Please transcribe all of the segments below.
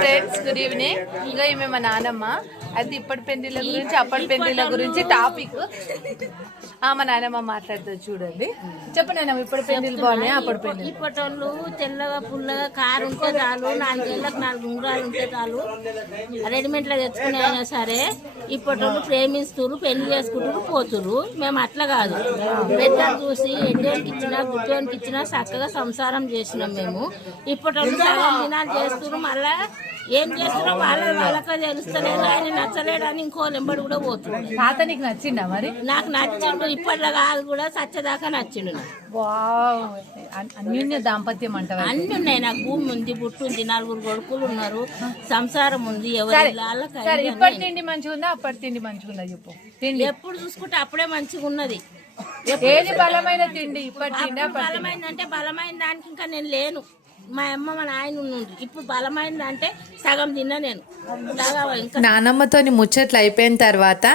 Friends good evening. ఇంకా ఈమె మా నానమ్మ అయితే ఇప్పటి పెళ్లిళ్ళ గురించి అప్పటి పెళ్లిళ్ళ గురించి టాపిక్ మా నానమ్మ మాట్లాడుతుంది చూడండి. చెప్పండి ఇప్పటి పెళ్లిళ్ళు బాగున్నాయి అప్పటి పెళ్లి? ఇప్పటి వాళ్ళు తెల్లగా పుల్లగా కారు ఉంటే చాలు, 4 ఏళ్ళకి 4 ఉంగరాలు ఉంటే చాలు, రెడీమేడ్ లో తెచ్చుకునే అయినా సరే ఇప్పటి వాళ్ళు ప్రేమిస్తున్నారు, పెళ్లి చేసుకుంటారు, పోతురు. మేము అట్లా కాదు, పెద్దలు చూసి ఎడ్డోనికి ఇచ్చినా గుడ్డోనికి ఇచ్చినా చక్కగా సంసారం చేసినాం మేము. ఇప్పటి వాళ్ళు సగం దినాలు చేస్తున్నారు, మళ్ళా ఏం చేస్తున్నా వాళ్ళకే తెలుస్తలేదు. ఆయన నచ్చలేడని ఇంకో ఎంబడి కూడా పోతుంది. తాత నీకు నచ్చిందా మరి? నాకు నచ్చిండు, ఇప్పట్లో కాదు కూడా సచ్చదాకా నచ్చిండు. అన్యోన్య దాంపత్యం అంటారు. అన్ని ఉన్నాయి, నాకు భూమి ఉంది, బుట్టు ఉంది, 4 కొడుకులు ఉన్నారు, సంసారం ఉంది. ఎవరి ఇప్పటి తిండి మంచిగా ఉందా అప్పటి తిండి మంచిగా ఉందా చెప్పు. ఎప్పుడు చూసుకుంటే అప్పుడే మంచిగా ఉన్నది. ఏది బలమైన తిండి? ఇప్పటి తిండి బలమైంది అంటే బలమైన దానికి ఇంకా నేను లేను. మా అమ్మ మా నాయన ఉండి ఇప్పుడు బలమైంది అంటే సగం తిన్నా నేను. నానమ్మతోని ముచ్చట్లు అయిపోయిన తర్వాత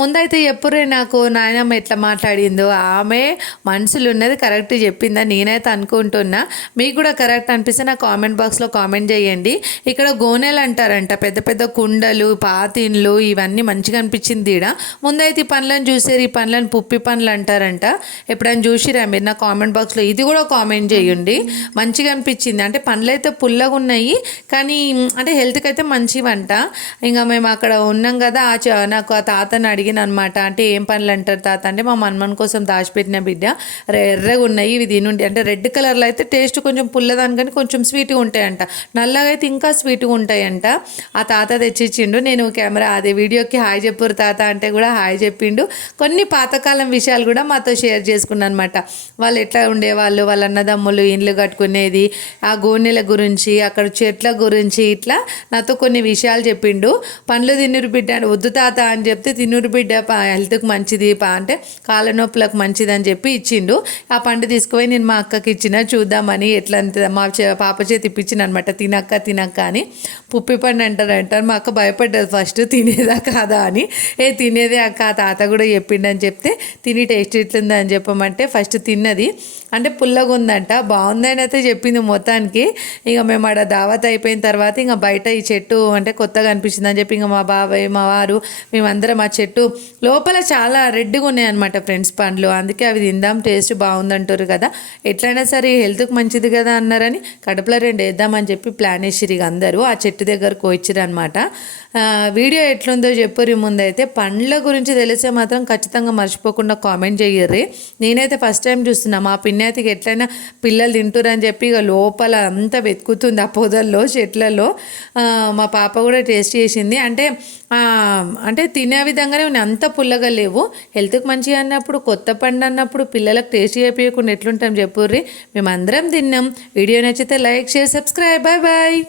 ముందైతే ఎప్పుడే నాకు నాయనమ్మ ఎట్లా మాట్లాడిందో ఆమె మనసులు ఉన్నది కరెక్ట్ చెప్పిందా నేనైతే అనుకుంటున్నా. మీకు కూడా కరెక్ట్ అనిపిస్తే నా కామెంట్ బాక్స్లో కామెంట్ చేయండి. ఇక్కడ గోనెలు అంటారంట, పెద్ద పెద్ద కుండలు, పాతిన్లు, ఇవన్నీ మంచిగా అనిపించింది. ఈడ ముందైతే ఈ పనులను చూసారు, ఈ పనులను పుప్పి పనులు అంటారంట. ఎప్పుడైనా చూసిరా మీరు? నా కామెంట్ బాక్స్లో ఇది కూడా కామెంట్ చేయండి. మంచిగా అనిపించింది. అంటే పండ్లు అయితే పుల్లగా ఉన్నాయి కానీ అంటే హెల్త్కి అయితే మంచివంట. ఇంకా మేము అక్కడ ఉన్నాం కదా, నాకు ఆ తాతని అడిగిన అనమాట, అంటే ఏం పండ్లు అంటారు తాత అంటే, మా మన్మన్ కోసం దాచిపెట్టిన బిడ్డ, ఎర్రగా ఉన్నాయి ఇవి తినుండి అంటే. రెడ్ కలర్లో అయితే టేస్ట్ కొంచెం పుల్లదాని కానీ కొంచెం స్వీట్గా ఉంటాయంట, నల్లగా అయితే ఇంకా స్వీట్గా ఉంటాయంట. ఆ తాత తెచ్చిచ్చిండు. నేను కెమెరా అదే వీడియోకి హాయ్ చెప్పురు తాత అంటే కూడా హాయ్ చెప్పిండు. కొన్ని పాతకాలం విషయాలు కూడా మాతో షేర్ చేసుకున్నాను అనమాట. వాళ్ళు ఎట్లా ఉండేవాళ్ళు, వాళ్ళ అన్నదమ్ములు ఇండ్లు కట్టుకునేది, ఆ గోనెల గురించి, అక్కడ చెట్ల గురించి, ఇట్లా నాతో కొన్ని విషయాలు చెప్పిండు. పండ్లు తిన్నురు బిడ్డ అంటే వద్దు తాత అని చెప్తే, తిన్నురు బిడ్డ హెల్త్కి మంచిది అంటే కాళ్ళ నొప్పులకు మంచిది అని చెప్పి ఇచ్చిండు. ఆ పండు తీసుకుపోయి నేను మా అక్కకి ఇచ్చిన చూద్దామని. ఎట్లా మా పాప చేతి ఇప్పించిన అనమాట, తినక్క అని. పుప్పి పండు అంటారు. మా అక్క భయపడ్డది ఫస్ట్, తినేదా కాదా అని. తినేదే అక్క, తాత కూడా చెప్పిండని చెప్తే తిని టేస్ట్ ఎట్లుందా అని చెప్పమంటే ఫస్ట్ తిన్నది. అంటే పుల్లగా ఉందంట, బాగుందని అయితే చెప్పింది మొత్తానికి. ఇక మేము ఆడ దావత్ అయిపోయిన తర్వాత ఇంకా బయట ఈ చెట్టు అంటే కొత్తగా అనిపించింది అని చెప్పి ఇంకా మా బాబాయ్ మా వారు మేమందరం ఆ చెట్టు లోపల చాలా రెడ్గా ఉన్నాయన్నమాట ఫ్రెండ్స్ పండ్లు. అందుకే అవి తిందాం, టేస్ట్ బాగుందంటారు కదా, ఎట్లయినా సరే హెల్త్కి మంచిది కదా అన్నారని కడుపులో 2 వేద్దామని చెప్పి ప్లాన్ వేసిరు. ఇక అందరూ ఆ చెట్టు దగ్గరకు వచ్చిరు అనమాట. వీడియో ఎట్లుందో చెప్పుర్రి. ముందైతే పండ్ల గురించి తెలిసే మాత్రం ఖచ్చితంగా మర్చిపోకుండా కామెంట్ చేయర్రి. నేనైతే ఫస్ట్ టైం చూస్తున్నా. మా పిన్నతికి ఎట్లయినా పిల్లలు తింటురని చెప్పి ఇక లోపల అంతా వెతుకుతుంది ఆ పొదల్లో చెట్లలో. మా పాప కూడా టేస్ట్ చేసింది. అంటే తినే విధంగానే ఉన్నాయి, అంత పుల్లగా లేవు. హెల్త్కి మంచిగా అన్నప్పుడు, కొత్త పండు అన్నప్పుడు పిల్లలకు టేస్ట్ చేయకుండా ఎట్లుంటాం చెప్పుర్రి. మేమందరం తిన్నాం. వీడియో నచ్చితే like, share, subscribe. Bye bye.